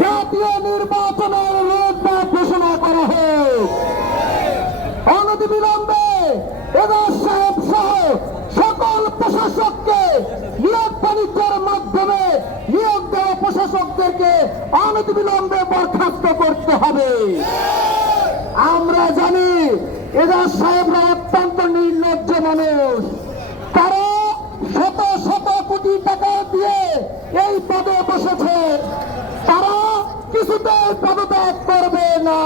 জাতীয় নির্বাচনের রোডম্যাপ ঘোষণা করা হোক। অনতিবিলম্বে এদার সাহেব সহ সকল প্রশাসককে নিয়োগ বাণিজ্যের মাধ্যমে নিয়োগ দেওয়া প্রশাসকদেরকে অনতিবিলম্বে বরখাস্ত করতে হবে। আমরা জানি এদার সাহেবরা অত্যন্ত নির্লজ্জ মানুষ। তারা শত শত কোটি টাকা দিয়ে এই পদে বসেছে তারা কিছুতেই পদত্যাগ করবে না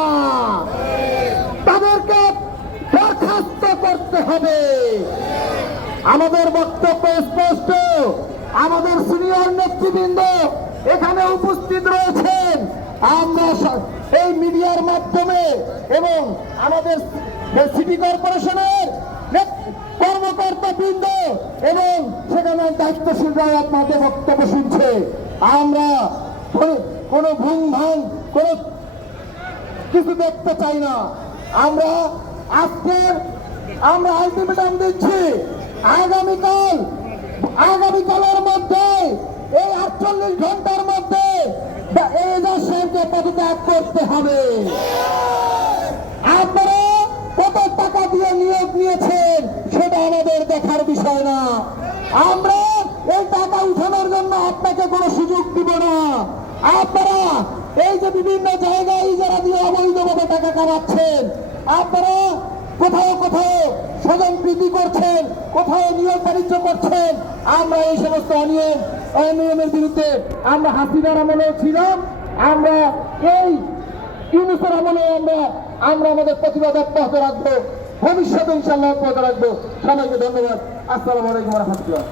তাদেরকে বরখাস্ত করতে হবে। আমাদের বক্তব্য স্পষ্ট। আমাদের সিনিয়র নেতৃবৃন্দ এখানে উপস্থিত রয়েছেন। আমরা এই মিডিয়ার মাধ্যমে এবং আমাদের সিটি কর্পোরেশনের কর্মকর্তা বৃন্দ এবং সেখানে দায়িত্বশীলরা আপনাদের বক্তব্য শুনছে। আমরা কোনো- কোনো ভুং ভাং কোনো কিছু দেখতে চাই না। আমরা আজকের আমরা আলটিমেটাম দিচ্ছি। আগামীকাল, আগামীকালের মধ্যে, এই আটচল্লিশ ঘণ্টার মধ্যে এজাজ পদত্যাগ করতে হবে। আপনারা কত টাকা দিয়ে নিয়োগ নিয়েছেন সেটা আমাদের দেখার বিষয় না। আমরা এই টাকা উঠানোর জন্য আপনাকে কোনো সুযোগ দিব না। আপনারা এই যে বিভিন্ন জায়গায় ইজারা দিয়ে অবৈধভাবে টাকা কামাচ্ছেন, আপনারা কোথাও কোথাও স্বজন প্রীতি করছেন, কোথাও নিয়োগ বাণিজ্য করছেন, আমরা এই সমস্ত অনিয়ম, অনিয়মের বিরুদ্ধে আমরা হাসিনার আমলেও ছিলাম, আমরা এই ইউনুসের আমলে আমরা আমরা আমাদের প্রতিবাদ অব্যাহত রাখব, ভবিষ্যতে ইনশাল্লাহ অব্যাহত রাখব। সবাইকে ধন্যবাদ। আসসালামু আলাইকুম রহমতুল্লাহ।